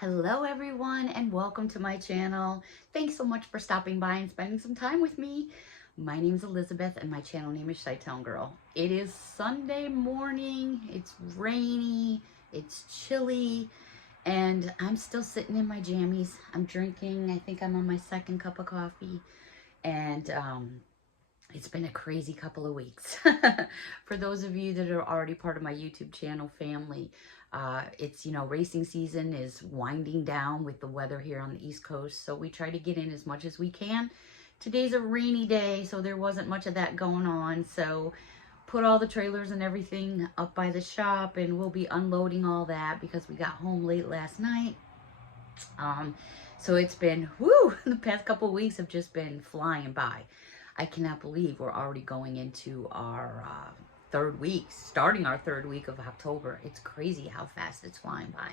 Hello everyone and welcome to my channel. Thanks so much for stopping by and spending some time with me. My name is Elizabeth and my channel name is ChiTownGirl. It is Sunday morning, it's rainy, it's chilly, and I'm still sitting in my jammies. I'm drinking, I think I'm on my second cup of coffee, and it's been a crazy couple of weeks. For those of you that are already part of my YouTube channel family, it's, racing season is winding down with the weather here on the East Coast. So we try to get in as much as we can. Today's a rainy day, so there wasn't much of that going on. So put all the trailers and everything up by the shop, and we'll be unloading all that because we got home late last night. So it's been, the past couple of weeks have just been flying by. I cannot believe we're already going into our starting our third week of October. It's crazy how fast it's flying by.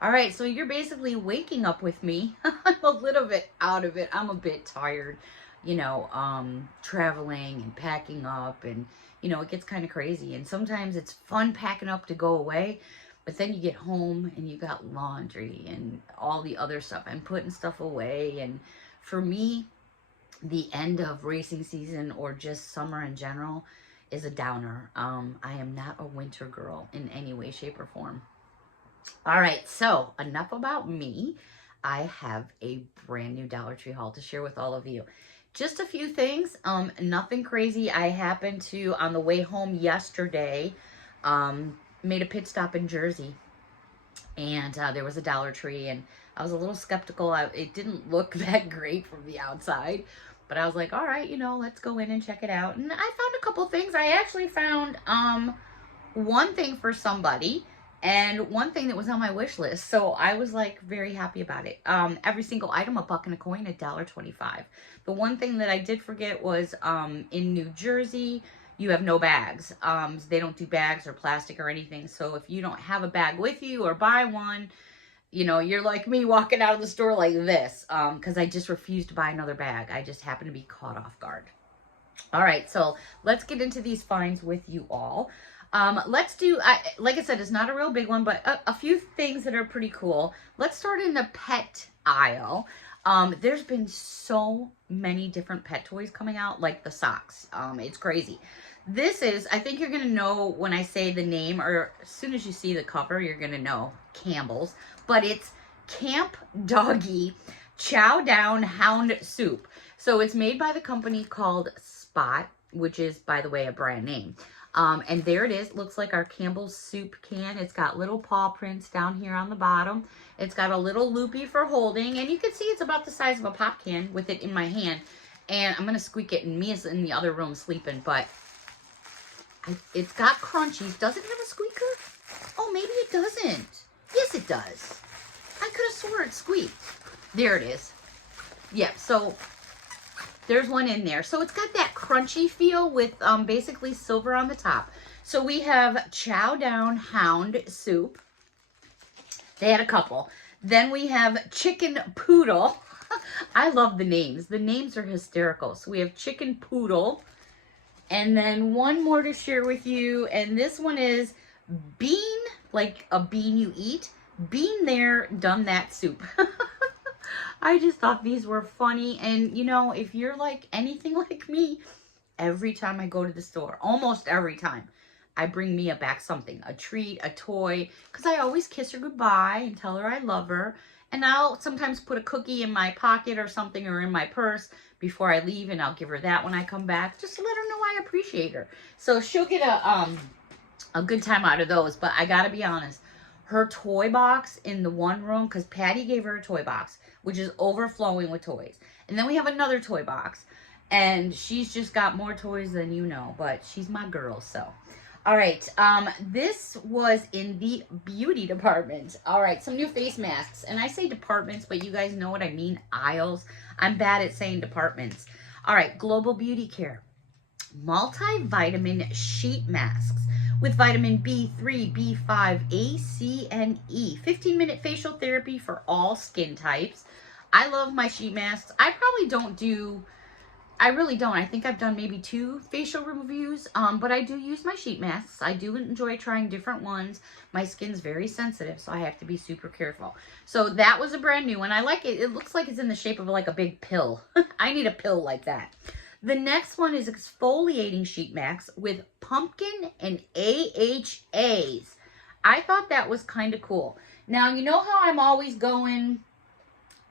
All right, so you're basically waking up with me. I'm a little bit out of it. I'm a bit tired, traveling and packing up, and, it gets kind of crazy. And sometimes it's fun packing up to go away, but then you get home and you got laundry and all the other stuff and putting stuff away. And for me, the end of racing season or just summer in general is a downer. I am not a winter girl in any way, shape, or form. All right, so enough about me. I have a brand new Dollar Tree haul to share with all of you. Just a few things, nothing crazy. I happened to, on the way home yesterday, made a pit stop in Jersey, and there was a Dollar Tree, and I was a little skeptical. It didn't look that great from the outside, but I was like, all right, let's go in and check it out. And I found a couple things. I actually found one thing for somebody and one thing that was on my wish list. So I was like very happy about it. Every single item, a buck and a coin, $1.25. The one thing that I did forget was in New Jersey, you have no bags. They don't do bags or plastic or anything. So if you don't have a bag with you or buy one, you're like me walking out of the store like this, because I just refused to buy another bag. I just happened to be caught off guard. All right, so let's get into these finds with you all. Let's do, like I said, it's not a real big one, but a few things that are pretty cool. Let's start in the pet aisle. There's been so many different pet toys coming out, like the socks. It's crazy. This is, I think you're going to know when I say the name, or as soon as you see the cover, you're going to know Campbell's. But it's Camp Doggy Chow Down Hound Soup. So it's made by the company called Spot, which is, by the way, a brand name. And there it is. Looks like our Campbell's soup can. It's got little paw prints down here on the bottom. It's got a little loopy for holding. And you can see it's about the size of a pop can with it in my hand. And I'm going to squeak it. And Mia's in the other room sleeping. But it's got crunchies. Does it have a squeaker? Oh, maybe it doesn't. Yes, it does. I could have swore it squeaked. There it is. Yeah, so there's one in there. So it's got that crunchy feel with basically silver on the top. So we have Chow Down Hound Soup. They had a couple. Then we have Chicken Poodle. I love the names. The names are hysterical. So we have Chicken Poodle. And then one more to share with you. And this one is Bean, like a bean you eat. Bean there, done that soup. I just thought these were funny. And, if you're like anything like me, every time I go to the store, almost every time, I bring Mia back something, a treat, a toy, because I always kiss her goodbye and tell her I love her. And I'll sometimes put a cookie in my pocket or something, or in my purse before I leave, and I'll give her that when I come back, just to let her know I appreciate her. So she'll get a good time out of those. But I gotta be honest, her toy box in the one room, because Patty gave her a toy box, which is overflowing with toys. And then we have another toy box, and she's just got more toys than you know, but she's my girl, so. All right, this was in the beauty department. All right, some new face masks. And I say departments, but you guys know what I mean, aisles. I'm bad at saying departments. All right, Global Beauty Care. Multivitamin sheet masks with vitamin B3, B5, A, C, and E. 15-minute facial therapy for all skin types. I love my sheet masks. I probably don't do I really don't. I think I've done maybe 2 facial reviews, but I do use my sheet masks. I do enjoy trying different ones. My skin's very sensitive, so I have to be super careful. So that was a brand new one. I like it. It looks like it's in the shape of like a big pill. I need a pill like that. The next one is exfoliating sheet masks with pumpkin and AHAs. I thought that was kind of cool. Now, you know how I'm always going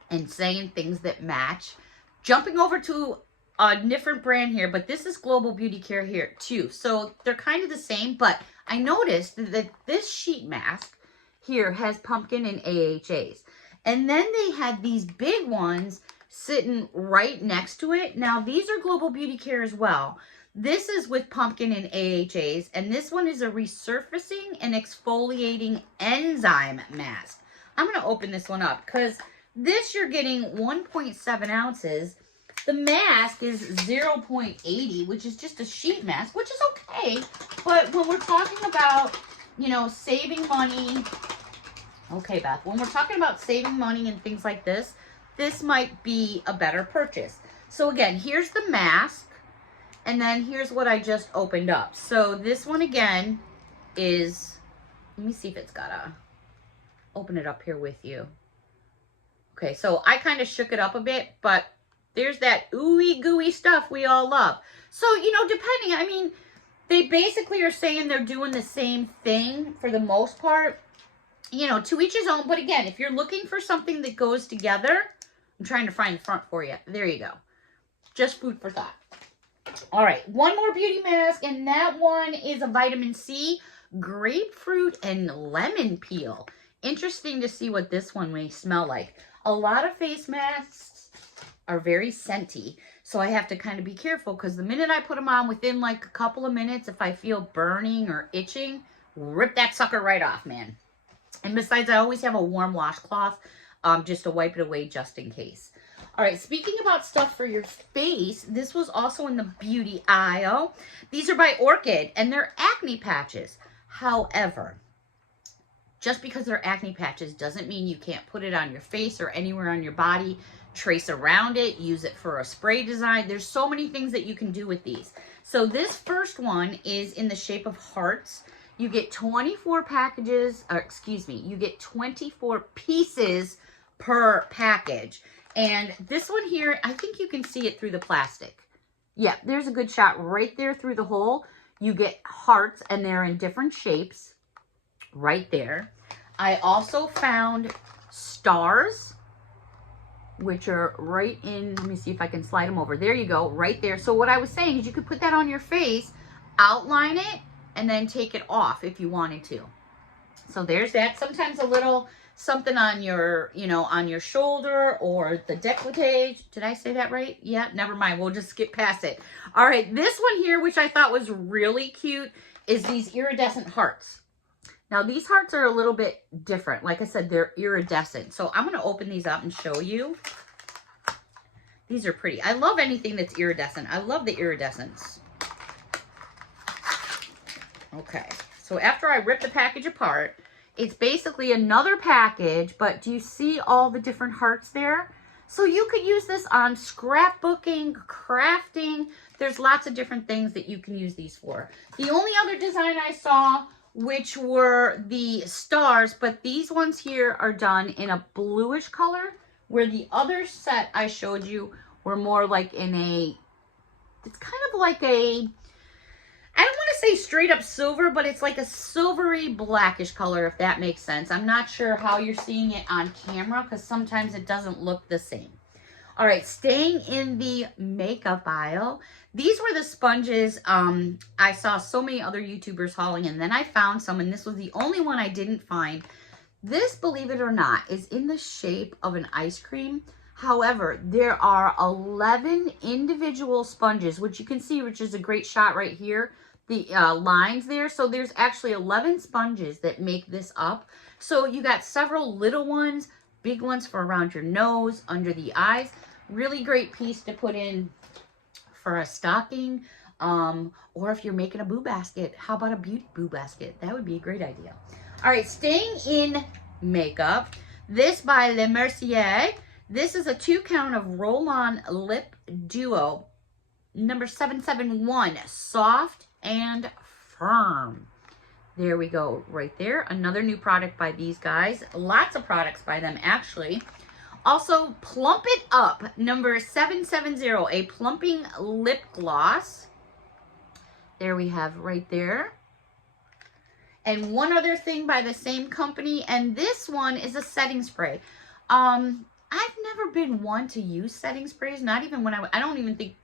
and saying things that match? Jumping over to a different brand here, but this is Global Beauty Care here too. So they're kind of the same, but I noticed that this sheet mask here has pumpkin and AHAs. And then they had these big ones sitting right next to it. Now, these are Global Beauty Care as well. This is with pumpkin and AHAs, and this one is a resurfacing and exfoliating enzyme mask. I'm going to open this one up because this you're getting 1.7 ounces. The mask is 0.80, which is just a sheet mask, which is okay. But when we're talking about, you know, saving money, okay, Beth, when we're talking about saving money and things like this, this might be a better purchase. So again, here's the mask, and then here's what I just opened up. So this one again is, let me see if it's got a, open it up here with you. Okay, so I kind of shook it up a bit, but there's that ooey gooey stuff we all love. So, you know, depending, I mean, they basically are saying they're doing the same thing for the most part. You know, to each his own. But again, if you're looking for something that goes together, I'm trying to find the front for you. There you go. Just food for thought. All right, one more beauty mask, and that one is a vitamin C, grapefruit, and lemon peel. Interesting to see what this one may smell like. A lot of face masks are very scenty, so I have to kind of be careful because the minute I put them on, within like a couple of minutes, if I feel burning or itching, rip that sucker right off, man. And besides, I always have a warm washcloth just to wipe it away just in case. All right, speaking about stuff for your face, this was also in the beauty aisle. These are by Orchid, and they're acne patches. However, just because they're acne patches doesn't mean you can't put it on your face or anywhere on your body, trace around it, use it for a spray design. There's so many things that you can do with these. So this first one is in the shape of hearts. You get 24 packages, or excuse me, you get 24 pieces per package. And this one here, I think you can see it through the plastic. Yeah, there's a good shot right there through the hole. You get hearts, and they're in different shapes right there. I also found stars, which are right in, let me see if I can slide them over. There you go, right there. So what I was saying is you could put that on your face, outline it, and then take it off if you wanted to. So there's that. Sometimes a little something on your, you know, on your shoulder or the décolleté. Did I say that right? Yeah, never mind. We'll just skip past it. All right, this one here, which I thought was really cute, is these iridescent hearts. Now, these hearts are a little bit different. Like I said, they're iridescent. So I'm going to open these up and show you. These are pretty. I love anything that's iridescent. I love the iridescence. Okay, so after I rip the package apart, it's basically another package, but do you see all the different hearts there? So you could use this on scrapbooking, crafting. There's lots of different things that you can use these for. The only other design I saw, which were the stars, but these ones here are done in a bluish color, where the other set I showed you were more like in a, it's kind of like a, I don't want to say straight up silver, but it's like a silvery blackish color, if that makes sense. I'm not sure how you're seeing it on camera because sometimes it doesn't look the same. All right, staying in the makeup aisle. These were the sponges I saw so many other YouTubers hauling, and then I found some, and this was the only one I didn't find. This, believe it or not, is in the shape of an ice cream. However, there are 11 individual sponges, which you can see, which is a great shot right here. The lines there. So there's actually 11 sponges that make this up. So you got several little ones, big ones for around your nose, under the eyes. Really great piece to put in for a stocking, or if you're making a boo basket. How about a beauty boo basket? That would be a great idea. All right, staying in makeup, this by Le Mercier. This is a 2 count of roll-on lip duo. number 771, Soft and Firm. There we go, right there. Another new product by these guys. Lots of products by them, actually. Also, Plump It Up, number 770, a plumping lip gloss. There we have right there. And one other thing by the same company, and this one is a setting spray. I've never been one to use setting sprays, not even when I don't even think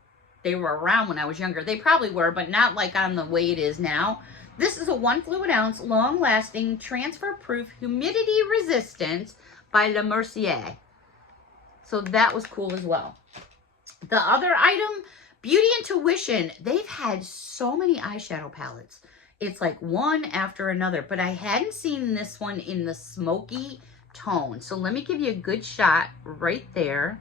they were around when I was younger. They probably were, but not like on the way it is now. This is a 1 fluid ounce, long-lasting, transfer-proof, humidity-resistant by Le Mercier. So that was cool as well. The other item, Beauty Intuition. They've had so many eyeshadow palettes. It's like one after another, but I hadn't seen this one in the smoky tone. So let me give you a good shot right there.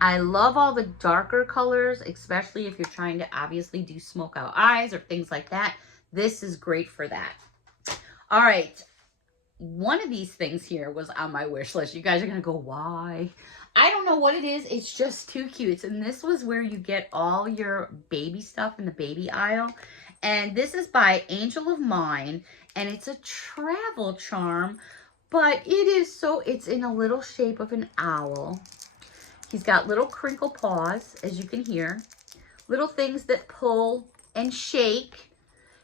I love all the darker colors, especially if you're trying to obviously do smoke out eyes or things like that. This is great for that. All right. One of these things here was on my wish list. You guys are going to go, why? I don't know what it is. It's just too cute. And this was where you get all your baby stuff in the baby aisle. And this is by Angel of Mine. And it's a travel charm. But it is so, it's in a little shape of an owl. He's got little crinkle paws, as you can hear. Little things that pull and shake.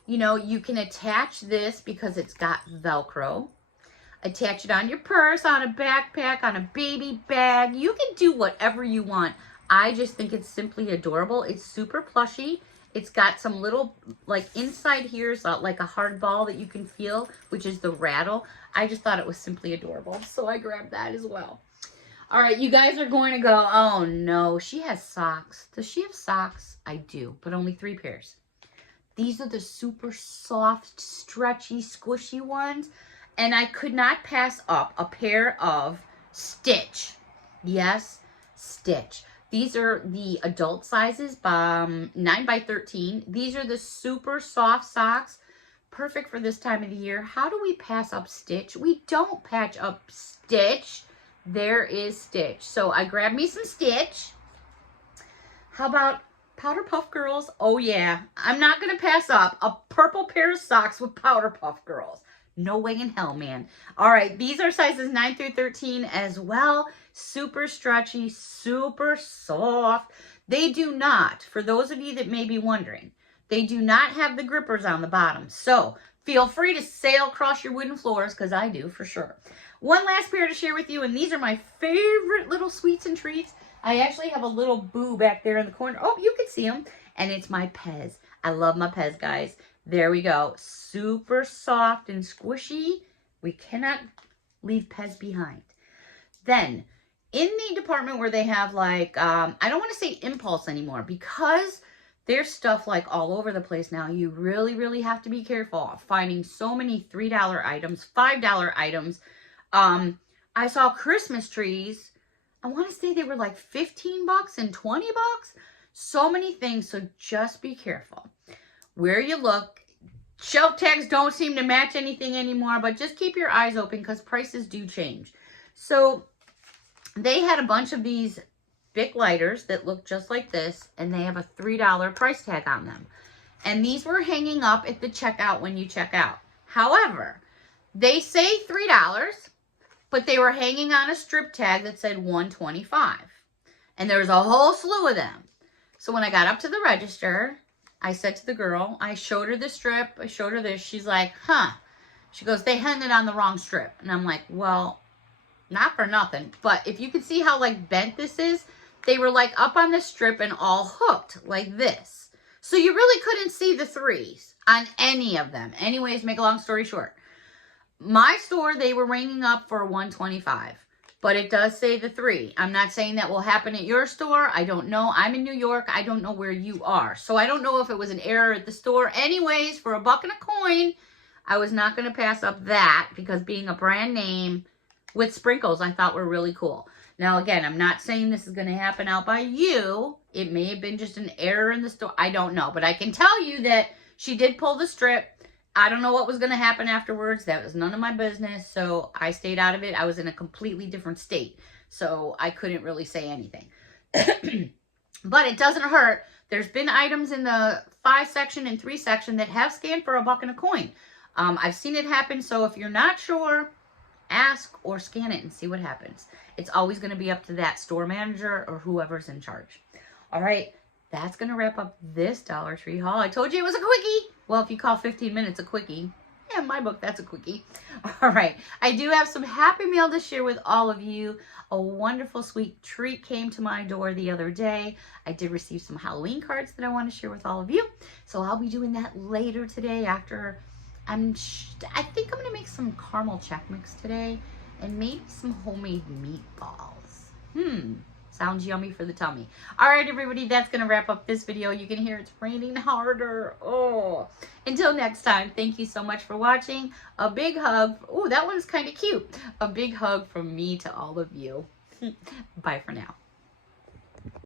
You know, you can attach this because it's got Velcro. Attach it on your purse, on a backpack, on a baby bag. You can do whatever you want. I just think it's simply adorable. It's super plushy. It's got some little, like inside here is like a hard ball that you can feel, which is the rattle. I just thought it was simply adorable. So I grabbed that as well. All right, you guys are going to go, oh no, she has socks. Does she have socks? I do, but only 3 pairs. These are the super soft, stretchy, squishy ones. And I could not pass up a pair of Stitch. Yes, Stitch. These are the adult sizes, 9 by 13. These are the super soft socks. Perfect for this time of the year. How do we pass up Stitch? We don't patch up Stitch. There is Stitch. So I grabbed me some Stitch. How about Powderpuff Girls? Oh yeah, I'm not going to pass up a purple pair of socks with Powderpuff Girls. No way in hell, man. All right, these are sizes 9 through 13 as well. Super stretchy, super soft. They do not, for those of you that may be wondering, they do not have the grippers on the bottom. So feel free to sail across your wooden floors, because I do for sure. One last pair to share with you, and these are my favorite little sweets and treats. I actually have a little boo back there in the corner. Oh, you can see him. And it's my Pez. I love my Pez, guys. There we go. Super soft and squishy. We cannot leave Pez behind. Then, in the department where they have like, I don't want to say impulse anymore, because there's stuff like all over the place now. You really, really have to be careful finding so many $3 items, $5 items. I saw Christmas trees. I want to say they were like 15 bucks and 20 bucks. So many things, so just be careful. Where you look, shelf tags don't seem to match anything anymore, but just keep your eyes open because prices do change. So they had a bunch of these Bic lighters that look just like this, and they have a $3 price tag on them. And these were hanging up at the checkout when you check out. However, they say $3, but they were hanging on a strip tag that said $125. And there was a whole slew of them. So when I got up to the register, I said to the girl, I showed her the strip, I showed her this. She's like, huh. She goes, they hung it on the wrong strip. And I'm like, well, not for nothing. But if you can see how like bent this is, they were like up on the strip and all hooked like this. So you really couldn't see the 3s on any of them. Anyways, make a long story short. My store, they were ringing up for $125. But it does say the 3. I'm not saying that will happen at your store. I don't know. I'm in New York. I don't know where you are. So I don't know if it was an error at the store. Anyways, for $1 and a coin, I was not going to pass up that because being a brand name with sprinkles, I thought were really cool. Now, again, I'm not saying this is going to happen out by you. It may have been just an error in the store. I don't know. But I can tell you that she did pull the strip. I don't know what was going to happen afterwards. That was none of my business. So I stayed out of it. I was in a completely different state. So I couldn't really say anything. But it doesn't hurt There's been items in the 5 section and 3 section that have scanned for $1 and a coin. I've seen it happen, so if you're not sure, ask or scan it and see what happens. It's always going to be up to that store manager or whoever's in charge. All right, that's going to wrap up this Dollar Tree haul. I told you it was a quickie. Well, if you call 15 minutes a quickie, yeah, in my book, that's a quickie. All right, I do have some Happy Mail to share with all of you. A wonderful, sweet treat came to my door the other day. I did receive some Halloween cards that I want to share with all of you. So I'll be doing that later today after I think I'm going to make some caramel Chex Mix today and maybe some homemade meatballs. Sounds yummy for the tummy. All right, everybody, that's going to wrap up this video. You can hear it's raining harder. Oh, until next time, thank you so much for watching. A big hug. Oh, that one's kind of cute. A big hug from me to all of you. Bye for now.